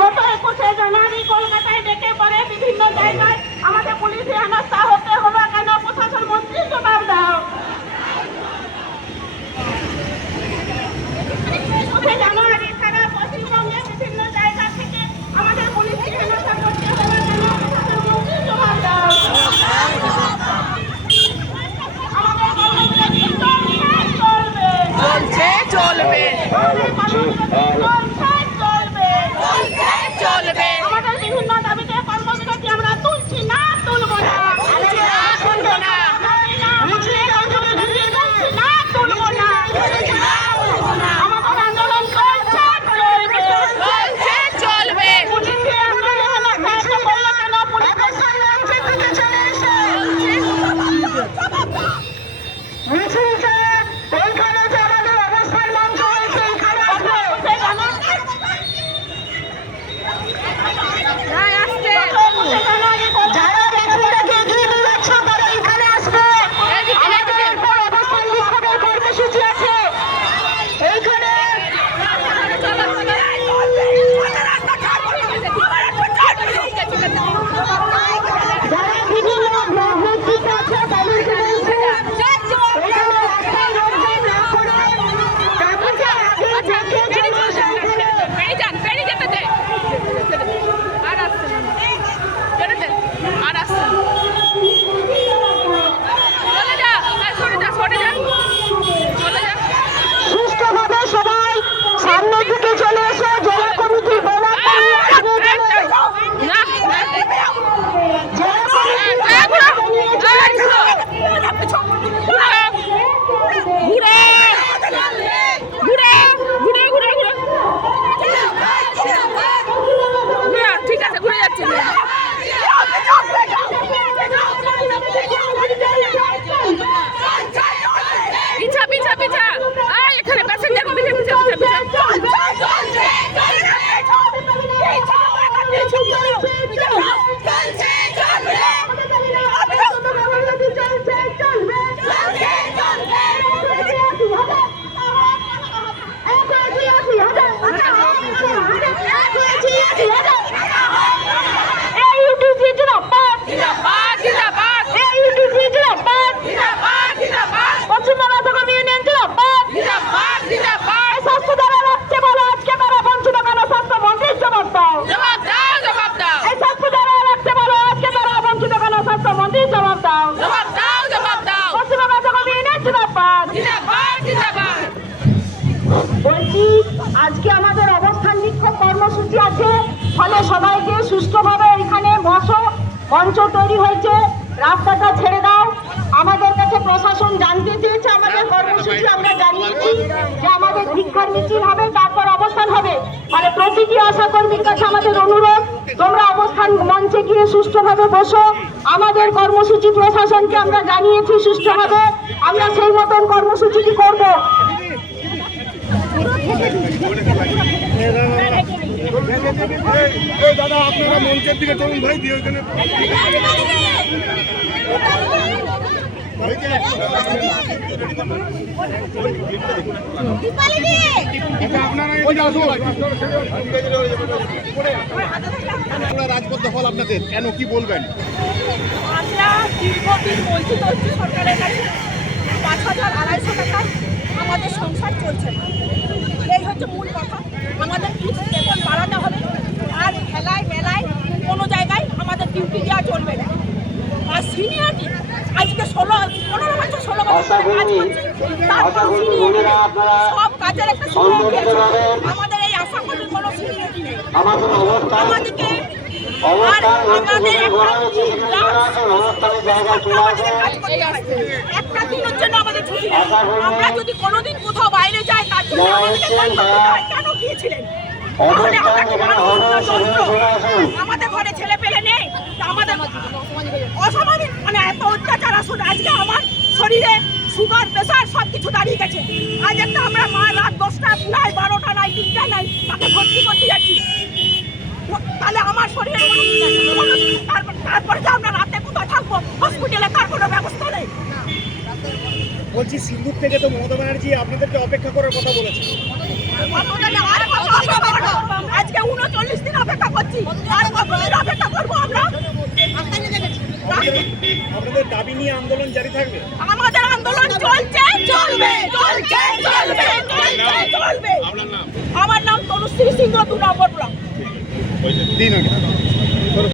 গত 21শে জানুয়ারি কলকাতায় ডেকে পড়ে বিভিন্ন জায়গায় আমাদের পুলিশে হেনস্থা হতে হলো কেন? প্রশাসন মন্ত্রী জবাব দাও। 21শে জানুয়ারি সারা পশ্চিমবঙ্গে বিভিন্ন জায়গা থেকে আমাদের পুলিশকে হেনস্থা করতে হলো কেন? প্রশাসন মন্ত্রী জবাব দাও। আমাদের কর্মসূচি চলবে। আমাদের বিভিন্ন দাবিতে কর্মসূচি আমরা তুলছি না, তুলবো না। আমাদের আন্দোলন চলবে। পুলিশে আন্দোলন করলো কেন? আজকে আমাদের অবস্থান বিক্ষোভ কর্মসূচি আছে, ফলে সবাইকে সুষ্ঠুভাবে এখানে মঞ্চ তৈরি হয়েছে, রাস্তাটা ছেড়ে দাও। আমাদের কাছে প্রশাসন জানতে চেয়েছে আমাদের কর্মসূচি, আমরা জানিয়েছি যে আমাদের ভিক্ষার মিছিল হবে, তারপর অবস্থান হবে। মানে প্রতিটি আশাকর্মীর কাছে আমাদের অনুরোধ, তোমরা অবস্থান মঞ্চে গিয়ে সুষ্ঠুভাবে বসো। আমাদের কর্মসূচি প্রশাসনকে আমরা জানিয়েছি সুষ্ঠুভাবে, আমরা সেই মতন কর্মসূচিটি করব। দাদা আপনারা মঞ্চের দিকে চলুন ভাই, দিয়ে ওইখানে রাজপথ দখল আপনাদের কেন, কি বলবেন? আমরা দীর্ঘদিন বঞ্চিত হচ্ছি সরকারের কাছে। ৫,২৫০ টাকায় আমাদের সংসার চলছে না, এই হচ্ছে মূল কথা। আমাদের বেতন বাড়াতে হবে, আর খেলায় মেলায় কোনো জায়গায় আমাদের ডিউটি দেওয়া চলবে না। আর সিনিয়রিটি আজকে 15 বছর 16 বছর কাজ করছি, তারপর সিনিয়রিটি সব কাজের একটা সিনিয়রিটি আছে। আমাদের এই আশা করি কোনো সিনিয়রিটি নেই আমাদেরকে। আর আমাদের একটা দিনের জন্য আমাদের ছুটি নেই। আমরা যদি কোনোদিন কোথাও বাইরে যাই, তার জন্য কেন গিয়েছিলেন? আমাদের ঘরে ছেলে পেলে নেই, আমাদের অস্বাভাবিক মানে এত অত্যাচার। আসলে আজকে আমার শরীরে সুগার প্রেশার সবকিছু দাঁড়িয়ে গেছে। আজ একটা আমরা মা রাত 10টা নাই, 12টা নাই, 3টা নাই, তাকে ভর্তি করতে যাচ্ছি। তাহলে আমার শরীরে তারপরে যে আমরা রাতে কোথায় থাকবো? হসপিটালে তার কোনো ব্যবস্থা নেই। বলছি সিঙ্গুর থেকে তো মমতা ব্যানার্জি আপনাদেরকে অপেক্ষা করার কথা বলেছে। আজকে 39 দিন অপেক্ষা আপনাদের দাবি নিয়ে আন্দোলন জারি থাকবে? আমাদের আন্দোলন চলছে, চলবে, চলছে, চলবে, চলছে, চলবে। আমার নাম তনুশ্রী সিংহ, 2 নম্বর ব্লক। দিন